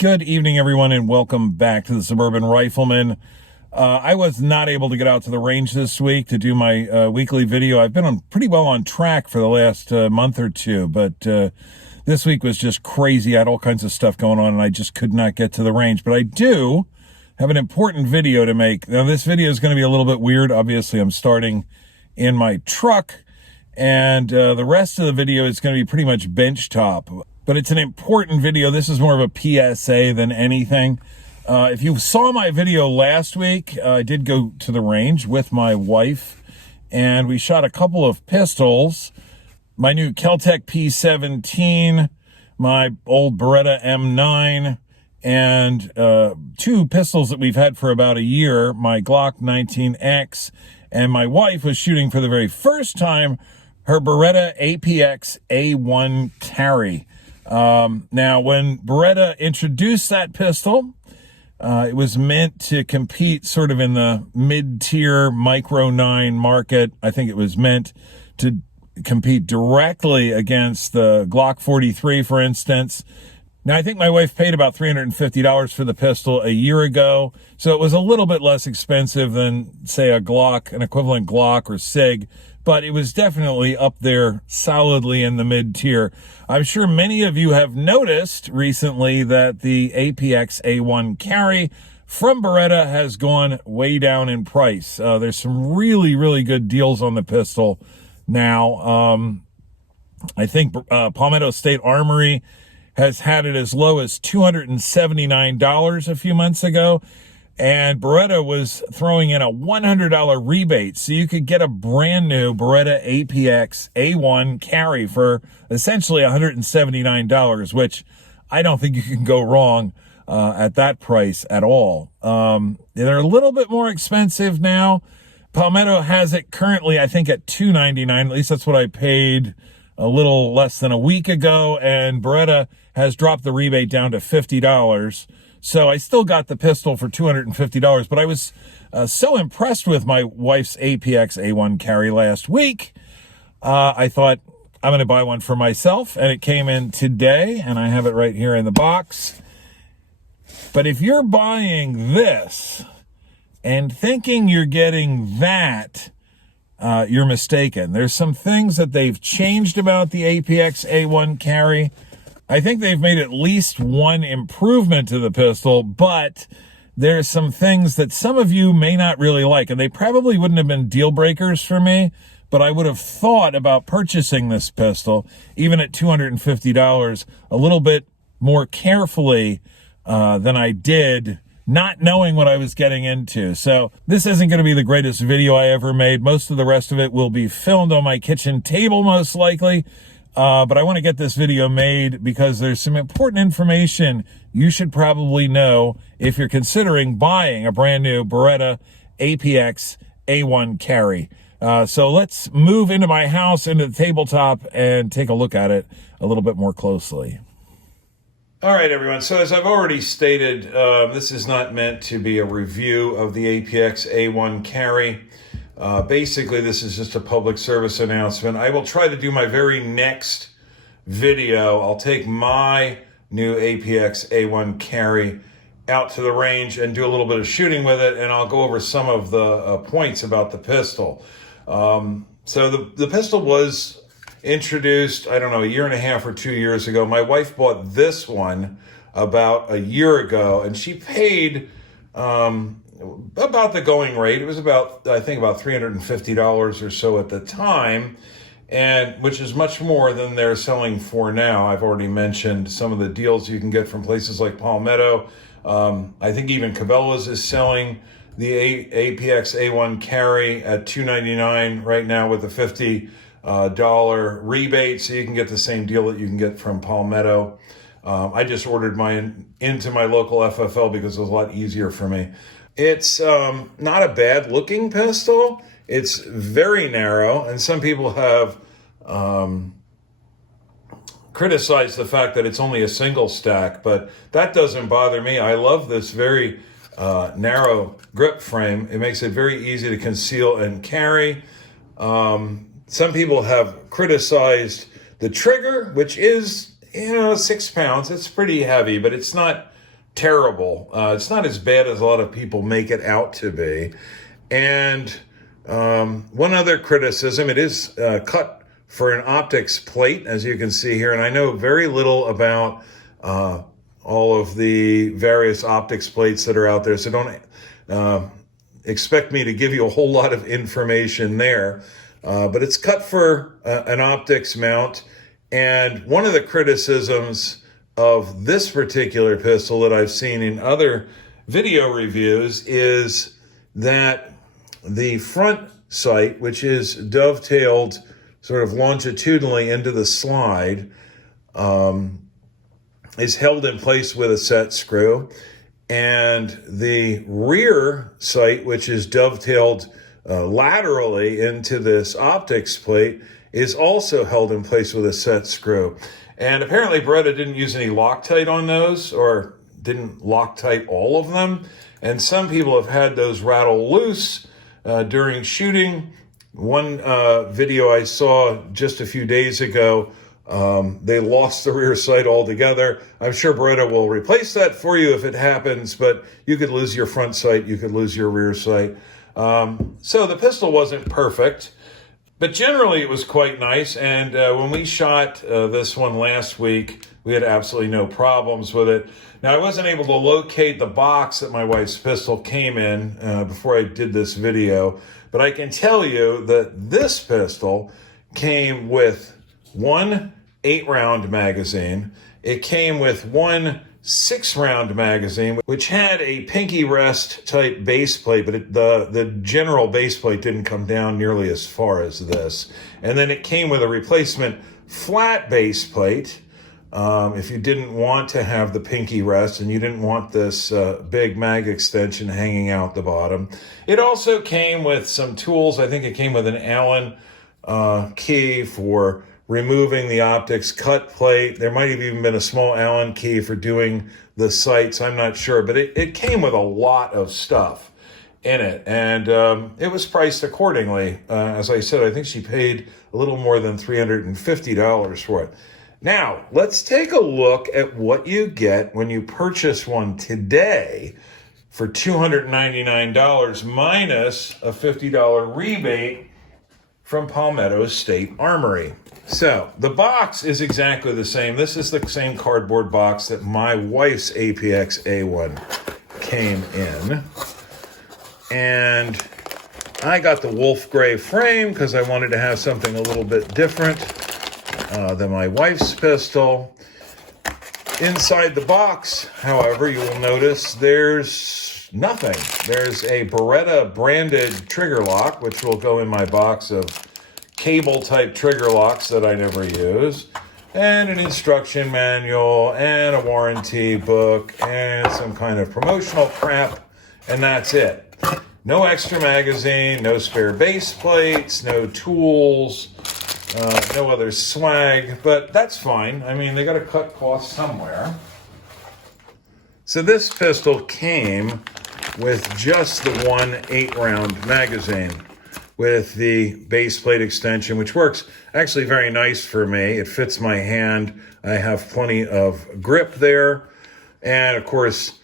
Good evening, everyone, and welcome back to the Suburban Rifleman. I was not able to get out to the range this week to do my weekly video. I've been pretty well on track for the last month or two, but this week was just crazy. I had all kinds of stuff going on, and I just could not get to the range. But I do have an important video to make. Now, this video is going to be a little bit weird. Obviously, I'm starting in my truck, and the rest of the video is going to be pretty much benchtop. But it's an important video. This is more of a PSA than anything. If you saw my video last week, I did go to the range with my wife, and we shot a couple of pistols. My new Kel-Tec P17, my old Beretta M9, and two pistols that we've had for about a year, my Glock 19X, and my wife was shooting for the very first time her Beretta APX A1 carry. Now, when Beretta introduced that pistol, it was meant to compete sort of in the mid-tier Micro 9 market. I think it was meant to compete directly against the Glock 43, for instance. Now, I think my wife paid about $350 for the pistol a year ago, so it was a little bit less expensive than, say, a Glock, an equivalent Glock or SIG, but it was definitely up there solidly in the mid-tier. I'm sure many of you have noticed recently that the APX A1 carry from Beretta has gone way down in price. There's some really, really good deals on the pistol now. I think Palmetto State Armory has had it as low as $279 a few months ago, and Beretta was throwing in a $100 rebate, so you could get a brand new Beretta APX A1 carry for essentially $179, which I don't think you can go wrong at that price at all. They're a little bit more expensive now. Palmetto has it currently, I think, at $299. At least that's what I paid a little less than a week ago, and Beretta has dropped the rebate down to $50. So I still got the pistol for $250, but I was so impressed with my wife's APX A1 carry last week, I thought I'm going to buy one for myself, and it came in today, and I have it right here in the box. But if you're buying this and thinking you're getting that, you're mistaken. There's some things that they've changed about the APX A1 carry. I think they've made at least one improvement to the pistol, but there's some things that some of you may not really like, and they probably wouldn't have been deal breakers for me, but I would have thought about purchasing this pistol, even at $250, a little bit more carefully than I did, not knowing what I was getting into. So this isn't going to be the greatest video I ever made. Most of the rest of it will be filmed on my kitchen table, most likely. But I want to get this video made because there's some important information you should probably know if you're considering buying a brand new Beretta APX A1 carry. So let's move into my house, into the tabletop, and take a look at it a little bit more closely. All right, everyone. So as I've already stated, this is not meant to be a review of the APX A1 carry. Basically, this is just a public service announcement. I will try to do my very next video. I'll take my new APX A1 carry out to the range and do a little bit of shooting with it, and I'll go over some of the points about the pistol. So the pistol was introduced, I don't know, a year and a half or 2 years ago. My wife bought this one about a year ago, and she paid about the going rate. It was about, I think, about $350 or so at the time, and which is much more than they're selling for now. I've already mentioned some of the deals you can get from places like Palmetto. I think even Cabela's is selling the APX A1 carry at $299 right now with a $50 rebate, so you can get the same deal that you can get from Palmetto. I just ordered mine into my local FFL because it was a lot easier for me. It's not a bad looking pistol. It's very narrow, and some people have criticized the fact that it's only a single stack, but that doesn't bother me. I love this very narrow grip frame. It makes it very easy to conceal and carry. Some people have criticized the trigger, which is, 6 pounds. It's pretty heavy, but it's not terrible. It's not as bad as a lot of people make it out to be. And one other criticism, it is cut for an optics plate, as you can see here. And I know very little about all of the various optics plates that are out there, so don't expect me to give you a whole lot of information there. But it's cut for an optics mount. And one of the criticisms of this particular pistol that I've seen in other video reviews is that the front sight, which is dovetailed sort of longitudinally into the slide, is held in place with a set screw. And the rear sight, which is dovetailed laterally into this optics plate, is also held in place with a set screw. And apparently Beretta didn't use any Loctite on those, or didn't Loctite all of them. And some people have had those rattle loose during shooting. One video I saw just a few days ago, they lost the rear sight altogether. I'm sure Beretta will replace that for you if it happens, but you could lose your front sight, you could lose your rear sight. So the pistol wasn't perfect, but generally it was quite nice. And when we shot this one last week, we had absolutely no problems with it. Now, I wasn't able to locate the box that my wife's pistol came in before I did this video, but I can tell you that this pistol came with one 8-round magazine. It came with one 6-round magazine, which had a pinky rest type base plate, but the general base plate didn't come down nearly as far as this. And then it came with a replacement flat base plate. If you didn't want to have the pinky rest and you didn't want this big mag extension hanging out the bottom. It also came with some tools. I think it came with an Allen key for removing the optics cut plate. There might have even been a small Allen key for doing the sights. I'm not sure, but it came with a lot of stuff in it, and it was priced accordingly. As I said, I think she paid a little more than $350 for it. Now, let's take a look at what you get when you purchase one today for $299 minus a $50 rebate from Palmetto State Armory. So the box is exactly the same. This is the same cardboard box that my wife's APX A1 came in. And I got the wolf gray frame because I wanted to have something a little bit different than my wife's pistol. Inside the box, however, you will notice there's nothing. There's a Beretta branded trigger lock, which will go in my box of cable type trigger locks that I never use, and an instruction manual and a warranty book and some kind of promotional crap, and that's it. No extra magazine, no spare base plates, no tools, no other swag, but that's fine. I mean, they got to cut costs somewhere. So this pistol came with just the one 8-round magazine with the base plate extension, which works actually very nice for me. It fits my hand. I have plenty of grip there. And of course,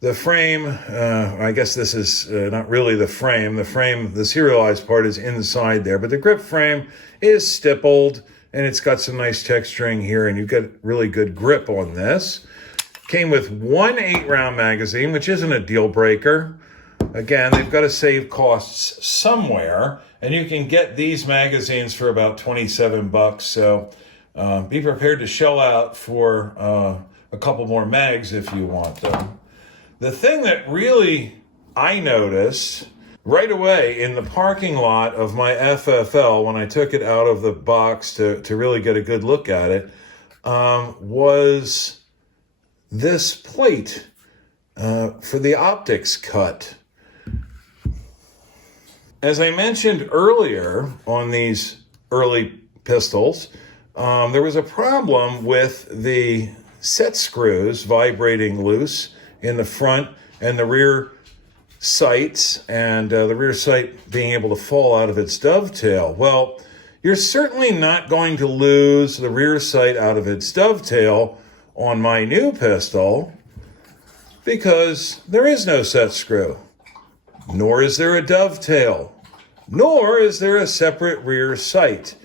the frame, I guess this is not really the frame. The serialized part is inside there, but the grip frame is stippled and it's got some nice texturing here, and you get really good grip on this. Came with one 8-round magazine, which isn't a deal breaker. Again, they've got to save costs somewhere, and you can get these magazines for about $27. So be prepared to shell out for a couple more mags if you want them. The thing that really I noticed right away in the parking lot of my FFL when I took it out of the box to really get a good look at it was this plate for the optics cut. As I mentioned earlier on these early pistols, there was a problem with the set screws vibrating loose in the front and the rear sights, and the rear sight being able to fall out of its dovetail. Well, you're certainly not going to lose the rear sight out of its dovetail on my new pistol, because there is no set screw, nor is there a dovetail, nor is there a separate rear sight.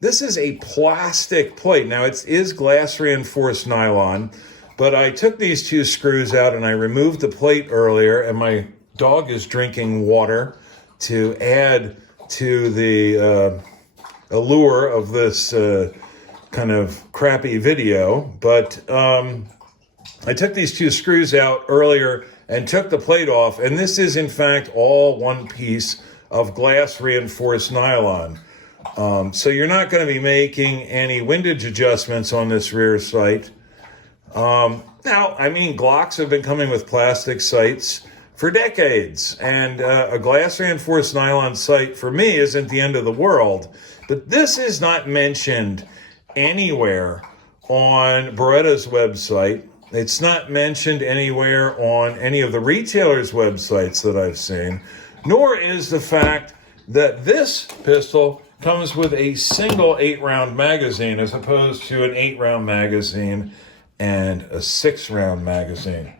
This is a plastic plate. Now, it is glass reinforced nylon, but I took these two screws out and I removed the plate earlier, and my dog is drinking water to add to the allure of this kind of crappy video. But I took these two screws out earlier and took the plate off, and this is in fact all one piece of glass reinforced nylon. So you're not going to be making any windage adjustments on this rear sight. Now, I mean, Glocks have been coming with plastic sights for decades, and a glass reinforced nylon sight for me isn't the end of the world. But this is not mentioned anywhere on Beretta's website. It's not mentioned anywhere on any of the retailers' websites that I've seen, nor is the fact that this pistol comes with a single 8-round magazine as opposed to an 8-round magazine and a 6-round magazine.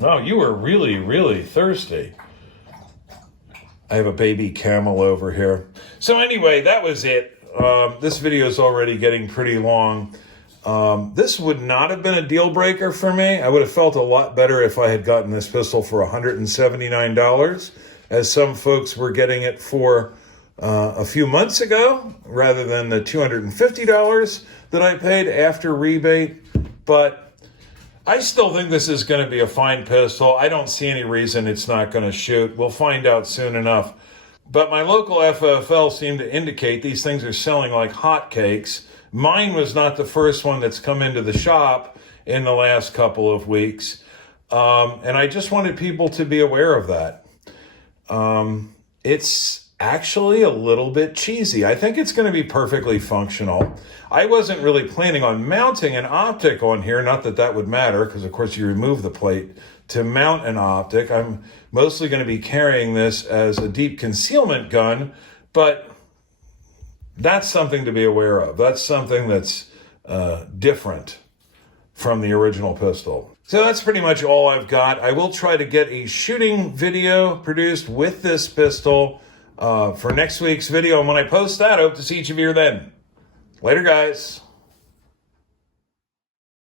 Oh, you were really, really thirsty. I have a baby camel over here. So anyway, that was it. This video is already getting pretty long. This would not have been a deal breaker for me. I would have felt a lot better if I had gotten this pistol for $179, as some folks were getting it for a few months ago, rather than the $250 that I paid after rebate. But I still think this is going to be a fine pistol. I don't see any reason it's not going to shoot. We'll find out soon enough. But my local FFL seemed to indicate these things are selling like hotcakes. Mine was not the first one that's come into the shop in the last couple of weeks. And I just wanted people to be aware of that. It's actually a little bit cheesy. I think it's going to be perfectly functional. I wasn't really planning on mounting an optic on here, not that that would matter, because of course you remove the plate to mount an optic. I'm mostly going to be carrying this as a deep concealment gun, but that's something to be aware of. That's something that's different from the original pistol. So that's pretty much all I've got. I will try to get a shooting video produced with this pistol for next week's video. And when I post that, I hope to see each of you then. Later, guys.